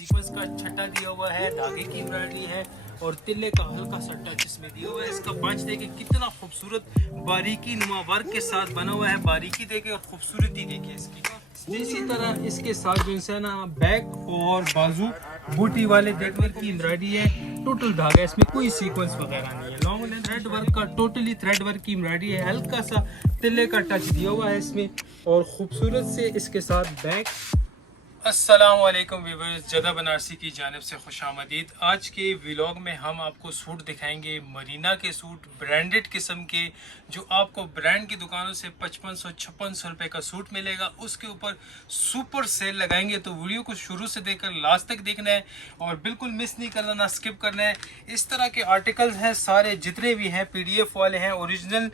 Sequence का छट्टा दिया हुआ है, धागे की एम्ब्रॉयडरी है और तिल्ले का हल्का सा टच इसमें दिया हुआ है। इसका पंच देखिए कितना खूबसूरत बारीकी नुमा वर्क के साथ बना हुआ है। बारीकी देखिए और खूबसूरती देखिए इसकी। इसी तरह इसके साथ जो है ना बैक और बाजू बूटी वाले देखने की एम्ब्रॉयडरी है। टोटल धागा इसमें कोई सीक्वेंस वगैरह नहीं है। लॉन्ग लेंथ थ्रेड वर्क का टोटली थ्रेड वर्क की एम्ब्रॉयडरी है। हल्का सा तिल्ले का टच दिया हुआ है इसमें और खूबसूरत से इसके साथ बैक। अस्सलाम वालेकुम व्यूअर्स, जदा बनारसी की जानिब से खुशामदीद। आज के व्लॉग में हम आपको सूट दिखाएंगे, मरीना के सूट, ब्रांडेड किस्म के, जो आपको ब्रांड की दुकानों से 5500-5600 रुपये का सूट मिलेगा। उसके ऊपर सुपर सेल लगाएंगे, तो वीडियो को शुरू से देखकर लास्ट तक देखना है और बिल्कुल मिस नहीं करना, ना स्किप करना है। इस तरह के आर्टिकल्स हैं सारे जितने भी हैं, PDF वाले हैं, ओरिजिनल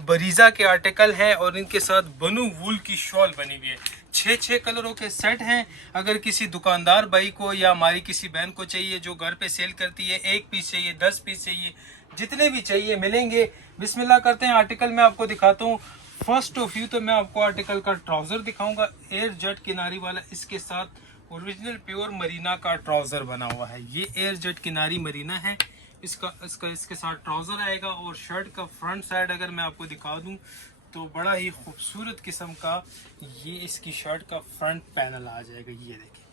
बरीजा के आर्टिकल हैं और इनके साथ बनू वूल की शॉल बनी हुई है। 6 कलरों के सेट हैं। अगर किसी दुकानदार भाई को या हमारी किसी बहन को चाहिए जो घर पे सेल करती है, 1 पीस चाहिए, 10 पीस चाहिए, जितने भी चाहिए मिलेंगे। बिस्मिल्लाह करते हैं, आर्टिकल मैं आपको दिखाता हूँ। फर्स्ट ऑफ व्यू तो मैं आपको आर्टिकल का ट्राउज़र दिखाऊंगा, एयर जेट किनारी वाला। इसके साथ ओरिजिनल प्योर मरीना का ट्राउज़र बना हुआ है। ये एयर जेट किनारी मरीना है। इसके साथ ट्राउज़र आएगा और शर्ट का फ्रंट साइड अगर मैं आपको दिखा दूँ तो बड़ा ही खूबसूरत किस्म का ये इसकी शर्ट का फ्रंट पैनल आ जाएगा। ये देखिए,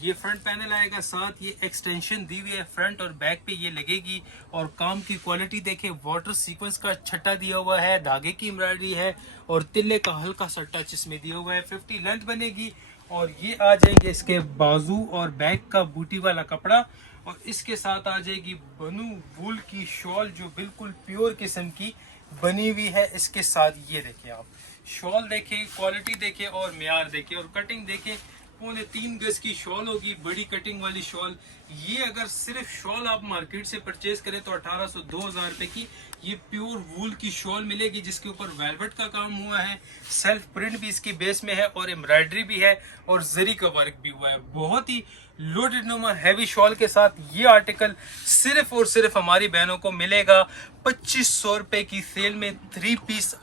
ये फ्रंट पैनल आएगा, साथ ये एक्सटेंशन दी हुई है फ्रंट और बैक पे ये लगेगी। और काम की क्वालिटी देखें, वाटर सीक्वेंस का छट्टा दिया हुआ है, धागे की एम्ब्रॉयडरी है और तिल्ले का हल्का सा टच इसमें दिया हुआ है। 50 लेंथ बनेगी और ये आ जाएंगे इसके बाजू और बैक का बूटी वाला कपड़ा। और इसके साथ आ जाएगी बनू वूल की शॉल जो बिल्कुल प्योर किस्म की बनी हुई है। इसके साथ ये देखिए, आप शॉल देखें, क्वालिटी देखें और म्यार देखें और कटिंग देखें। 3.25 गज की शॉल होगी, बड़ी कटिंग वाली शॉल। ये अगर सिर्फ शॉल आप मार्केट से परचेज करें तो 1800-2000 रुपए की ये प्योर वूल की शॉल मिलेगी, जिसके ऊपर वेलवेट का काम हुआ है, सेल्फ प्रिंट भी इसकी बेस में है और एम्ब्रॉयडरी भी है और जरी का वर्क भी हुआ है। बहुत ही लोडेड नुमा हैवी शॉल के साथ ये आर्टिकल सिर्फ और सिर्फ हमारी बहनों को मिलेगा 2500 रुपए की सेल में। 3 पीस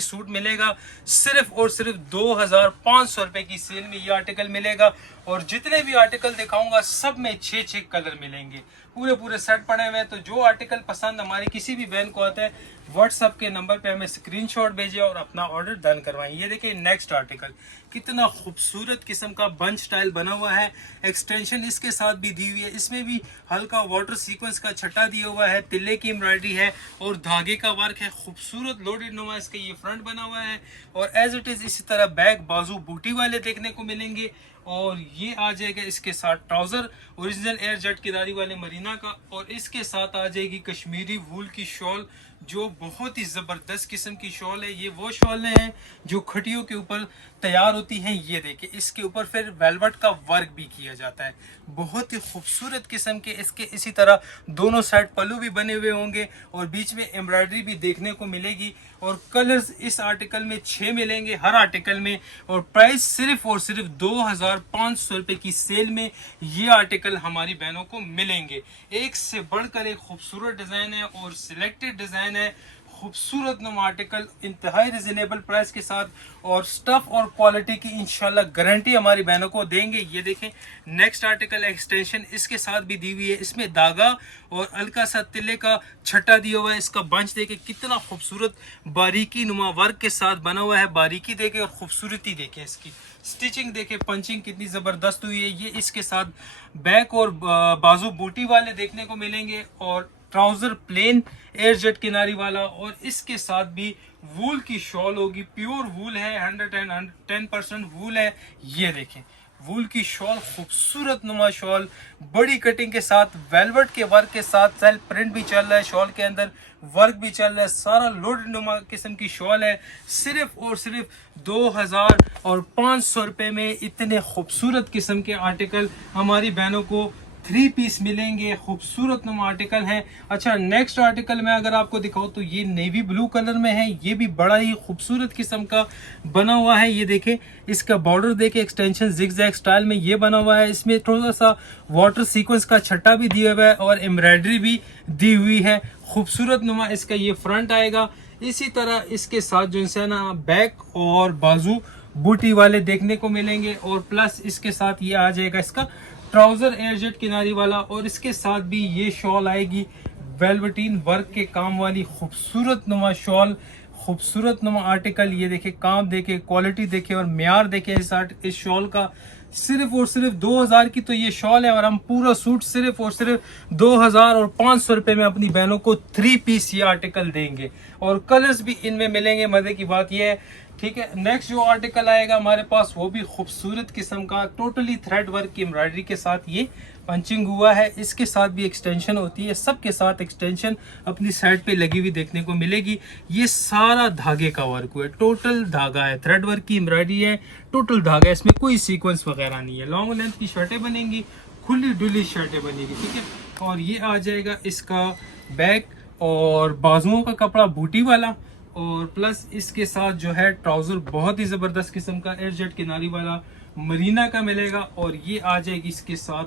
सूट मिलेगा सिर्फ और सिर्फ 2500 रुपए की सेल में ये आर्टिकल मिलेगा। और जितने भी आर्टिकल दिखाऊंगा सब में 6 कलर मिलेंगे, पूरे सेट पड़े हुए हैं। तो जो आर्टिकल पसंद हमारी किसी भी बहन को आता है, व्हाट्सएप के नंबर पे हमें स्क्रीनशॉट भेजें और अपना ऑर्डर डन करवाएं। ये देखिए नेक्स्ट आर्टिकल, कितना खूबसूरत किस्म का बंच स्टाइल बना हुआ है। एक्सटेंशन इसके साथ भी दी हुई है। इसमें भी हल्का वाटर सीक्वेंस का छट्टा दिया हुआ है, तिल्ले की एम्ब्रॉयडरी है और धागे का वर्क है। खूबसूरत लोडेड नुमा इसका ये फ्रंट बना हुआ है और एज इट इज इसी तरह बैक बाजू बूटी वाले देखने को मिलेंगे। और ये आ जाएगा इसके साथ ट्राउजर ओरिजिनल एयर जेट किनारी वाले मरीना का और इसके साथ आ जाएगी कश्मीरी वूल की शॉल जो बहुत ही ज़बरदस्त किस्म की शॉल है। ये वो शॉलें हैं जो खटियों के ऊपर तैयार होती हैं। ये देखिए, इसके ऊपर फिर वेलवेट का वर्क भी किया जाता है, बहुत ही खूबसूरत किस्म के। इसके इसी तरह दोनों साइड पल्लू भी बने हुए होंगे और बीच में एम्ब्रॉयडरी भी देखने को मिलेगी। और कलर्स इस आर्टिकल में 6 मिलेंगे हर आर्टिकल में। और प्राइस सिर्फ और सिर्फ 2500 रुपए की सेल में ये आर्टिकल हमारी बहनों को मिलेंगे। एक से बढ़कर एक खूबसूरत डिज़ाइन है और सिलेक्टेड डिज़ाइन है। खूबसूरत नुमा आर्टिकल इंतहाई रिजनेबल प्राइस के साथ और स्टफ और क्वालिटी की इंशाल्लाह गारंटी हमारी बहनों को देंगे। ये देखें नेक्स्ट आर्टिकल, एक्सटेंशन इसके साथ भी दी हुई है। इसमें धागा और हल्का सा तिल्ले का छट्टा दिया हुआ है। इसका बंच देखे कितना खूबसूरत बारीकी नुमा वर्क के साथ बना हुआ है। बारीकी देखे और खूबसूरती देखे, इसकी स्टिचिंग देखे, पंचिंग कितनी ज़बरदस्त हुई है। ये इसके साथ बैक और बाजू बूटी वाले देखने को मिलेंगे और ट्राउजर प्लेन एयर जेट किनारी वाला और इसके साथ भी वूल की शॉल होगी। प्योर वूल है, 110% वूल है। ये देखें वूल की शॉल, खूबसूरत नुमा शॉल, बड़ी कटिंग के साथ, वेलवेट के वर्क के साथ, सेल्फ प्रिंट भी चल रहा है, शॉल के अंदर वर्क भी चल रहा है, सारा लोडेड नुमा किस्म की शॉल है। सिर्फ और सिर्फ 2500 रुपये में इतने खूबसूरत किस्म के आर्टिकल हमारी बहनों को 3 पीस मिलेंगे। खूबसूरत नुमा आर्टिकल है। अच्छा, नेक्स्ट आर्टिकल मैं अगर आपको दिखाऊं तो ये नेवी ब्लू कलर में है। ये भी बड़ा ही खूबसूरत किस्म का बना हुआ है। ये देखें, इसका बॉर्डर देखें, एक्सटेंशन जिगजैग स्टाइल में ये बना हुआ है। इसमें थोड़ा सा वाटर सीक्वेंस का छट्टा भी दिया हुआ है और एम्ब्रॉयडरी भी दी हुई है। खूबसूरत नुमा इसका ये फ्रंट आएगा। इसी तरह इसके साथ जो है ना बैक और बाजू बूटी वाले देखने को मिलेंगे और प्लस इसके साथ ये आ जाएगा इसका ट्राउजर एयरजेट किनारी वाला, और इसके साथ भी ये शॉल आएगी वेलवेटीन वर्क के काम वाली खूबसूरत नुमा शॉल, खूबसूरत नुमा आर्टिकल। ये देखे काम देखे, क्वालिटी देखे और म्यार देखे इस शॉल का। सिर्फ और सिर्फ 2000 की तो ये शॉल है, और हम पूरा सूट सिर्फ और सिर्फ 2500 रुपए में अपनी बहनों को 3 पीस ये आर्टिकल देंगे, और कलर्स भी इनमें मिलेंगे। मजे की बात ये है, ठीक है। नेक्स्ट जो आर्टिकल आएगा हमारे पास वो भी खूबसूरत किस्म का, टोटली थ्रेड वर्क की एम्ब्रॉयडरी के साथ ये पंचिंग हुआ है। इसके साथ भी एक्सटेंशन होती है, सबके साथ एक्सटेंशन अपनी साइड पे लगी हुई देखने को मिलेगी। ये सारा धागे का वर्क हुआ है, टोटल धागा है, थ्रेड वर्क की एम्ब्रॉयडरी है, टोटल धागा है, इसमें कोई सीक्वेंस वगैरह नहीं है। लॉन्ग लेंथ की शर्टें बनेंगी, खुली डुली शर्टें बनेगी, ठीक है। और ये आ जाएगा इसका बैक और बाजुओं का कपड़ा बूटी वाला, और प्लस इसके साथ जो है ट्राउजर बहुत ही जबरदस्त किस्म का एयरजेट किनारी वाला मरीना का मिलेगा। और ये आ जाएगी इसके साथ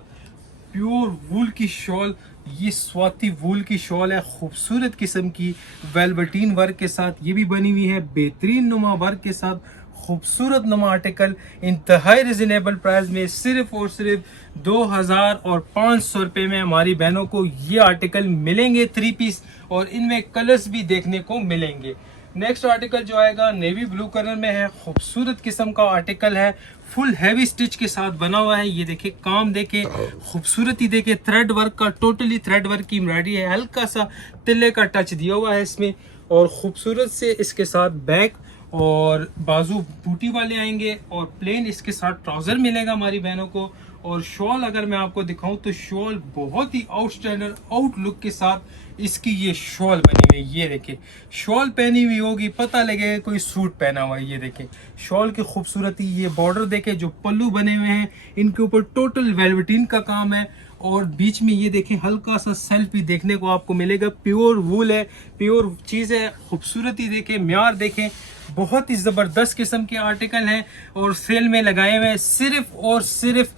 प्योर वूल की शॉल, ये स्वाति वूल की शॉल है, खूबसूरत किस्म की वेलवेटीन वर्क के साथ ये भी बनी हुई है, बेहतरीन नुमा वर्क के साथ खूबसूरत नुमा आर्टिकल इंतहाई रिजनेबल प्राइस में सिर्फ और सिर्फ 2500 रुपये में हमारी बहनों को ये आर्टिकल मिलेंगे 3 पीस, और इनमें कलर्स भी देखने को मिलेंगे। नेक्स्ट आर्टिकल जो आएगा नेवी ब्लू कलर में है, खूबसूरत किस्म का आर्टिकल है, फुल हैवी स्टिच के साथ बना हुआ है। ये देखे काम देखे, खूबसूरती देखे, थ्रेड वर्क का, टोटली थ्रेड वर्क की एम्ब्रॉयडरी है, हल्का सा तिल्ले का टच दिया हुआ है इसमें, और खूबसूरत से इसके साथ बैक और बाजू बूटी वाले आएंगे, और प्लेन इसके साथ ट्राउजर मिलेगा हमारी बहनों को। और शॉल अगर मैं आपको दिखाऊं तो शॉल बहुत ही आउटस्टैंडर्ड आउटलुक के साथ इसकी ये शॉल बनी हुई है। ये देखें शॉल पहनी हुई होगी पता लगेगा कोई सूट पहना हुआ है। ये देखें शॉल की खूबसूरती, ये बॉर्डर देखें, जो पल्लू बने हुए हैं इनके ऊपर टोटल वेलवेटीन का काम है, और बीच में ये देखें हल्का सा सेल्फ भी देखने को आपको मिलेगा। प्योर वूल है, प्योर चीज़ है, खूबसूरती देखें, म्यार देखें, बहुत ही ज़बरदस्त किस्म के आर्टिकल हैं, और सेल में लगाए हुए हैं। सिर्फ और सिर्फ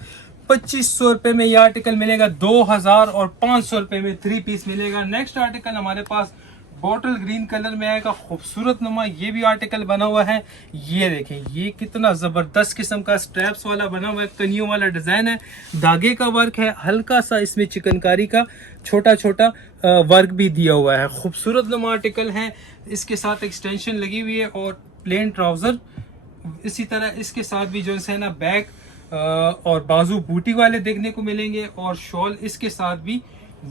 2500 रुपये में ये आर्टिकल मिलेगा, 2500 रुपये में 3 पीस मिलेगा। नेक्स्ट आर्टिकल हमारे पास बॉटल ग्रीन कलर में आएगा, खूबसूरत नुमा ये भी आर्टिकल बना हुआ है। ये देखें ये कितना ज़बरदस्त किस्म का स्ट्रैप्स वाला बना हुआ है, कनियों वाला डिज़ाइन है, धागे का वर्क है, हल्का सा इसमें चिकनकारी का छोटा छोटा वर्क भी दिया हुआ है। खूबसूरत नुमा आर्टिकल है, इसके साथ एक्सटेंशन लगी हुई है, और प्लेन ट्राउज़र इसी तरह इसके साथ भी जो है ना बैक और बाजू बूटी वाले देखने को मिलेंगे, और शॉल इसके साथ भी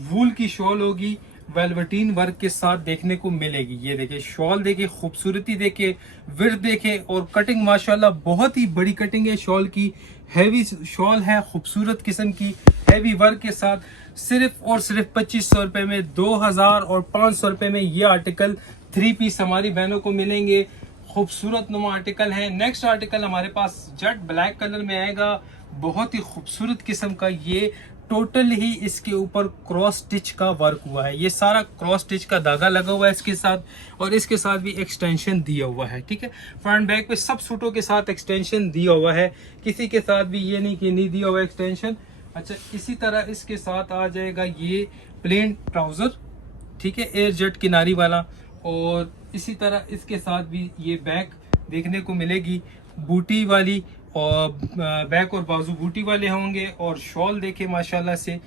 वूल की शॉल होगी, वेलवेटीन वर्क के साथ देखने को मिलेगी। ये देखिए शॉल देखिए, खूबसूरती देखिए, विड्थ देखिए, और कटिंग माशाल्लाह बहुत ही बड़ी कटिंग है शॉल की, हैवी शॉल है, खूबसूरत किस्म की हैवी वर्क के साथ। सिर्फ और सिर्फ 2500 रुपये में, 2500 रुपये में ये आर्टिकल 3 पीस हमारी बहनों को मिलेंगे। खूबसूरत नुमा आर्टिकल है। नेक्स्ट आर्टिकल हमारे पास जेट ब्लैक कलर में आएगा, बहुत ही खूबसूरत किस्म का, ये टोटल ही इसके ऊपर क्रॉस स्टिच का वर्क हुआ है, ये सारा क्रॉस स्टिच का धागा लगा हुआ है इसके साथ, और इसके साथ भी एक्सटेंशन दिया हुआ है। ठीक है, फ्रंट बैक पे सब सूटों के साथ एक्सटेंशन दिया हुआ है, किसी के साथ भी ये नहीं कि नहीं दिया हुआ एक्सटेंशन। अच्छा, इसी तरह इसके साथ आ जाएगा ये प्लेन ट्राउजर, ठीक है, एयर जेट किनारी वाला, और इसी तरह इसके साथ भी ये बैक देखने को मिलेगी बूटी वाली, और बैक और बाजू बूटी वाले होंगे, और शॉल देखे माशाल्लाह से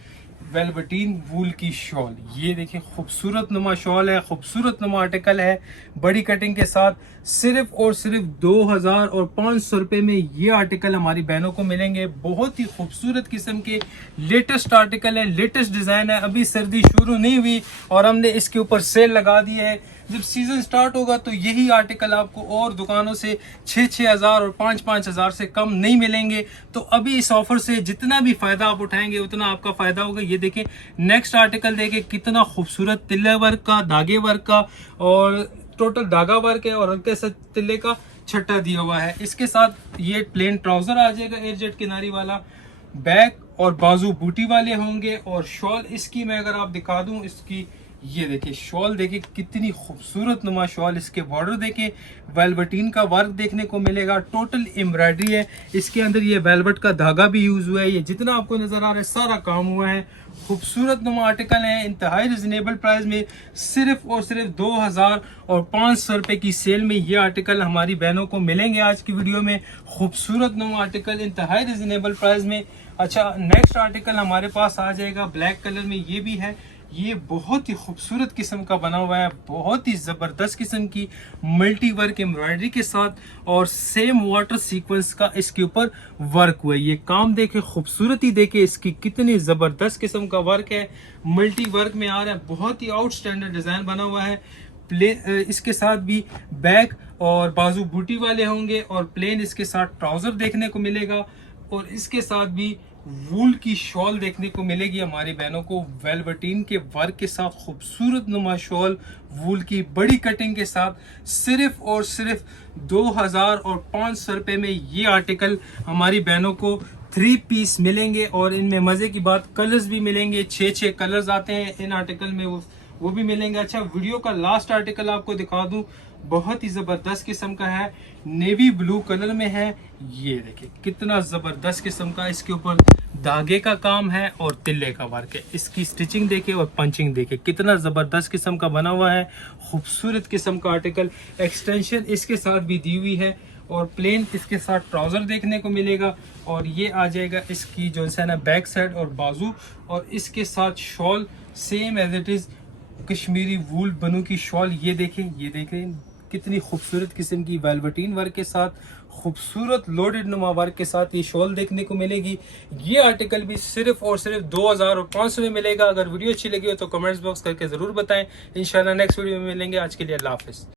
वेलवेटीन वूल की शॉल, ये देखिए खूबसूरत नुमा शॉल है, खूबसूरत नुमा आर्टिकल है, बड़ी कटिंग के साथ। सिर्फ और सिर्फ 2500 रुपये में ये आर्टिकल हमारी बहनों को मिलेंगे। बहुत ही खूबसूरत किस्म के लेटेस्ट आर्टिकल है, लेटेस्ट डिज़ाइन है, अभी सर्दी शुरू नहीं हुई और हमने इसके ऊपर सेल लगा दी है। जब सीजन स्टार्ट होगा तो यही आर्टिकल आपको और दुकानों से 6-6 हज़ार और 5-5 हज़ार से कम नहीं मिलेंगे। तो अभी इस ऑफर से जितना भी फायदा आप उठाएंगे उतना आपका फायदा होगा। ये देखें नेक्स्ट आर्टिकल देखें, कितना खूबसूरत तिल्ले वर्क का, धागे वर्क का, और टोटल धागा वर्क है, और हल्के से तिल्ले का छट्टा दिया हुआ है। इसके साथ ये प्लेन ट्राउजर आ जाएगा एयर जेट किनारी वाला, बैक और बाजू बूटी वाले होंगे, और शॉल इसकी मैं अगर आप दिखा दूं, इसकी ये देखिए शॉल देखिए कितनी खूबसूरत नुमा शॉल, इसके बॉर्डर देखिए वेलवेटीन का वर्क देखने को मिलेगा, टोटल एम्ब्रॉयडरी है, इसके अंदर ये वेलवेट का धागा भी यूज हुआ है, ये जितना आपको नजर आ रहा है सारा काम हुआ है। खूबसूरत नुमा आर्टिकल है, इंतहाई रिजनेबल प्राइस में, सिर्फ और सिर्फ 2500 रुपये की सेल में ये आर्टिकल हमारी बहनों को मिलेंगे। आज की वीडियो में खूबसूरत नुमा आर्टिकल इंतहाई रिजनेबल प्राइस में अच्छा, नेक्स्ट आर्टिकल हमारे पास आ जाएगा ब्लैक कलर में, ये भी है। ये बहुत ही खूबसूरत किस्म का बना हुआ है, बहुत ही ज़बरदस्त किस्म की मल्टी वर्क एम्ब्रॉयडरी के साथ, और सेम वाटर सीक्वेंस का इसके ऊपर वर्क हुआ है। ये काम देखे, खूबसूरती देखे इसकी, कितनी ज़बरदस्त किस्म का वर्क है, मल्टी वर्क में आ रहा है, बहुत ही आउटस्टैंडर्ड डिज़ाइन बना हुआ है। इसके साथ भी बैक और बाजू बूटी वाले होंगे, और प्लेन इसके साथ ट्राउज़र देखने को मिलेगा, और इसके साथ भी वूल की शॉल देखने को मिलेगी हमारी बहनों को, वेलवेटीन के वर्क के साथ खूबसूरत नुमा शॉल, वूल की बड़ी कटिंग के साथ, सिर्फ और सिर्फ 2500 रुपये में ये आर्टिकल हमारी बहनों को 3 पीस मिलेंगे। और इनमें मज़े की बात, कलर्स भी मिलेंगे, 6 कलर्स आते हैं इन आर्टिकल में, वो भी मिलेंगे। अच्छा, वीडियो का लास्ट आर्टिकल आपको दिखा दूं, बहुत ही ज़बरदस्त किस्म का है, नेवी ब्लू कलर में है। ये देखिए कितना ज़बरदस्त किस्म का, इसके ऊपर धागे का काम है और तिल्ले का वर्क है। इसकी स्टिचिंग देखे और पंचिंग देखे, कितना ज़बरदस्त किस्म का बना हुआ है, खूबसूरत किस्म का आर्टिकल। एक्सटेंशन इसके साथ भी दी हुई है, और प्लेन इसके साथ ट्राउज़र देखने को मिलेगा, और ये आ जाएगा इसकी जो है ना बैक साइड और बाजू, और इसके साथ shawl same as it is Kashmiri wool बनू की शॉल। ये देखें कितनी खूबसूरत किस्म की वेलवेटीन वर्क के साथ, खूबसूरत लोडेड नुमा वर्क के साथ ये शॉल देखने को मिलेगी। ये आर्टिकल भी सिर्फ और सिर्फ 2500 में मिलेगा। अगर वीडियो अच्छी लगी हो तो कमेंट्स बॉक्स करके ज़रूर बताएं। इंशाल्लाह नेक्स्ट वीडियो में मिलेंगे। आज के लिए अल्लाह हाफिज़।